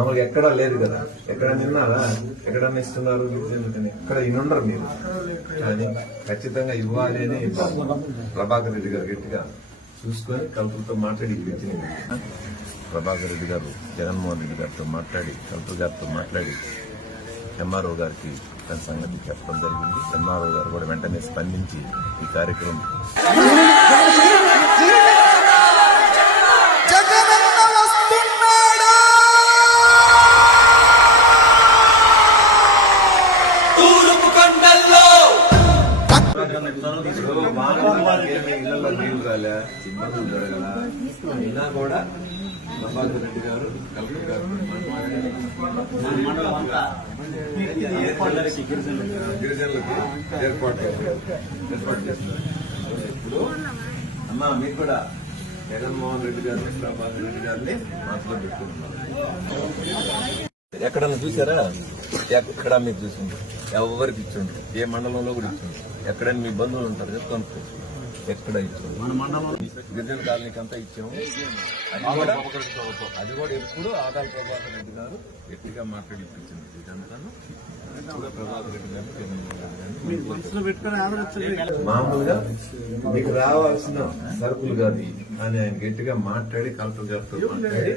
మామూలుగా ఎక్కడా లేదు కదా. ఎక్కడ నిన్నారా ఎక్కడ ఇస్తున్నారు? ఎక్కడ ఇన్నుండరు మీరు. కానీ ఖచ్చితంగా ఇవ్వాలి అని ప్రభాకర్ రెడ్డి గారు గట్టిగా చూసుకొని కలుపులతో మాట్లాడి ఇప్పించింది ప్రభాకర్ రెడ్డి గారు జగన్మోహన్ రెడ్డి గారితో మాట్లాడి కలెక్టర్ గారితో మాట్లాడి ఎంఆర్ఓ గారికి తన సంగతి చెప్పడం జరిగింది. ఎంఆర్ఓ గారు కూడా వెంటనే స్పందించి ఈ కార్యక్రమం ఇళ్ళలో నీళ్ళు రాలే అయినా కూడా ప్రభాకర్ రెడ్డి గారు కలెక్టర్ గారు గిరిజనులకు ఏర్పాటు ఏర్పాటు చేస్తున్నారు ఇప్పుడు అమ్మా మీకు కూడా జగన్మోహన్ రెడ్డి గారు ప్రభాకర్ రెడ్డి గారిని మనసులో పెట్టుకుంటున్నారు ఎక్కడన్నా చూసారా? ఎక్కడ మీరు చూసింది? ఎవరికి ఇచ్చిండ్రు ఏ మండలంలో కూడా ఇచ్చిండ్రు ఎక్కడైనా మీ బంధువులు ఉంటారు కదా కనుక్కో ఎక్కడ ఇచ్చాము మన మండలం గిరిజన కాలనీకి అంతా ఇచ్చాము. అది కూడా అది కూడా ఎప్పుడు ఆదాల ప్రభాకర్ రెడ్డి గారు గట్టిగా మాట్లాడి ఇప్పించింది ఇదంతాను ప్రభాకర్ రెడ్డి గారు మామూలుగా మీకు రావాల్సిన సరుకులు కాదు. అని ఆయన గట్టిగా మాట్లాడి కలెక్టర్ గారితో మాట్లాడి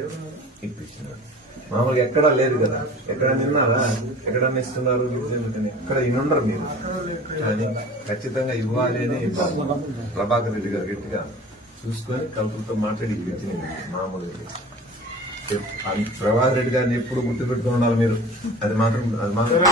ఇప్పించినారు. మామూలుగా ఎక్కడా లేదు కదా. ఎక్కడ తిన్నారా? ఎక్కడ ఇస్తున్నారు ఎక్కడ ఇనుండరు మీరు. కానీ ఖచ్చితంగా ఇవ్వాలి అని ప్రభాకర్ రెడ్డి గారు గట్టిగా చూసుకొని కలుపులతో మాట్లాడి ఇచ్చింది మామూలుగా. ప్రభాకర్ రెడ్డి గారిని ఎప్పుడు గుర్తుపెట్టుకుని ఉండాలి మీరు? అది మాత్రం అది మాత్రం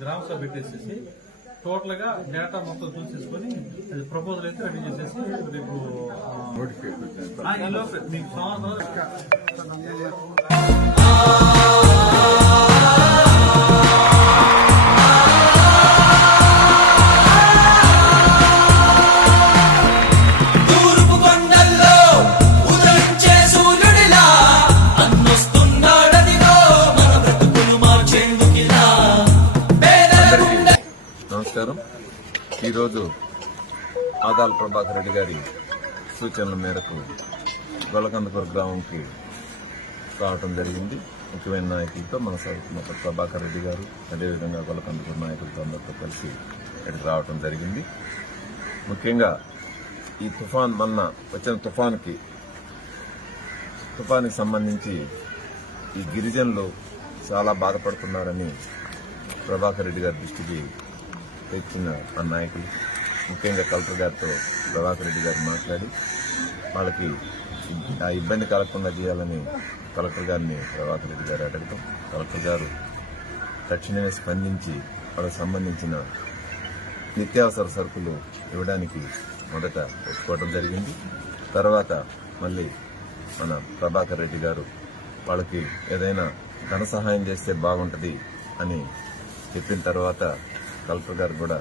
గ్రామ సభ పెట్టేసేసి టోటల్గా డేటా మొత్తం చూసేసుకొని అది ప్రపోజల్ అయితే రెడీ చేసేసి రేపు మీకు సోమవారం నమస్కారం. ఈరోజు ఆదాల ప్రభాకర్ రెడ్డి గారి సూచనల మేరకు గొలకందపుర గ్రామంకి రావటం జరిగింది. ముఖ్యమైన నాయకులతో మన సౌత్ ప్రభాకర్ రెడ్డి గారు అదేవిధంగా గొలకందపుర నాయకులతో అందరితో కలిసి ఇక్కడికి రావటం జరిగింది. ముఖ్యంగా ఈ తుఫాన్ మొన్న వచ్చిన తుఫాన్కి తుఫాన్కి సంబంధించి ఈ గిరిజనులు చాలా బాధపడుతున్నారని ప్రభాకర్ రెడ్డి గారి దృష్టికి తెచ్చిన ఆ నాయకులు ముఖ్యంగా కలెక్టర్ గారితో ప్రభాకర్ రెడ్డి గారు మాట్లాడి వాళ్ళకి ఆ ఇబ్బంది కలగకుండా చేయాలని కలెక్టర్ గారిని ప్రభాకర్ రెడ్డి గారు అడగటం కలెక్టర్ గారు తక్షణమే స్పందించి వాళ్ళకి సంబంధించిన నిత్యావసర సరుకులు ఇవ్వడానికి మొదట ఒప్పుకోవడం జరిగింది. తర్వాత మళ్ళీ మన ప్రభాకర్ రెడ్డి గారు వాళ్ళకి ఏదైనా ధన సహాయం చేస్తే బాగుంటుంది అని చెప్పిన తర్వాత కలెక్టర్ గారు కూడా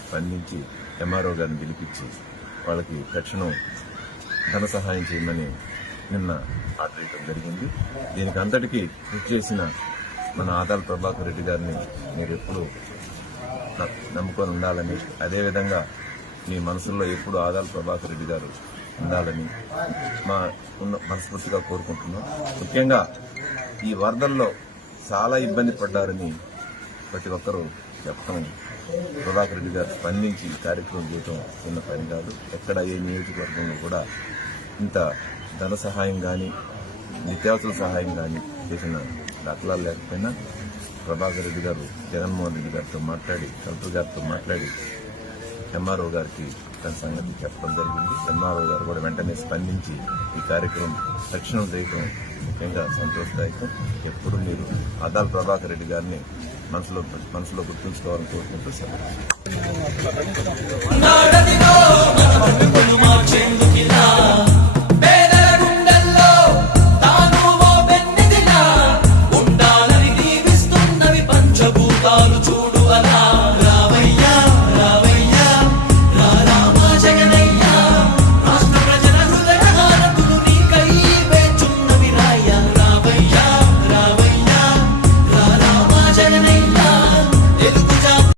స్పందించి ఎంఆర్ఓ గారిని పిలిపించి వాళ్ళకి తక్షణం ధన సహాయం చేయమని నిన్న ఆర్డర్ ఇవ్వడం జరిగింది. దీనికి అంతటికీ కృషి చేసిన మన ఆదాల ప్రభాకర్ రెడ్డి గారిని మీరు ఎప్పుడు నమ్ముకొని ఉండాలని అదేవిధంగా మీ మనసుల్లో ఎప్పుడు ఆదాల ప్రభాకర్ రెడ్డి గారు ఉండాలని మా ఉన్న మనస్ఫూర్తిగా కోరుకుంటున్నాం. ముఖ్యంగా ఈ వరదల్లో చాలా ఇబ్బంది పడ్డారని ప్రతి ఒక్కరూ చెప్పడం ప్రభాకర్ రెడ్డి గారు స్పందించి ఈ కార్యక్రమం చేయడం చిన్న పని కాదు. ఎక్కడ ఏ నియోజకవర్గంలో కూడా ఇంత ధన సహాయం కానీ నిత్యావసర సహాయం కానీ చేసిన దాఖలాలు లేకపోయినా ప్రభాకర్ రెడ్డి గారు జగన్మోహన్ రెడ్డి గారితో మాట్లాడి కలెక్టర్ గారితో మాట్లాడి ఎంఆర్ఓ గారికి తన సంగతి చెప్పడం జరిగింది. ఎంఆర్ఓ గారు కూడా వెంటనే స్పందించి ఈ కార్యక్రమం తక్షణం చేయటం ముఖ్యంగా సంతోషదాయకం. ఎప్పుడు మీరు అదాల్ ప్రభాకర్ రెడ్డి గారిని మనసులో మనసులో గుర్తుంచుకోవాలని కోరుకుంటూ సెలవు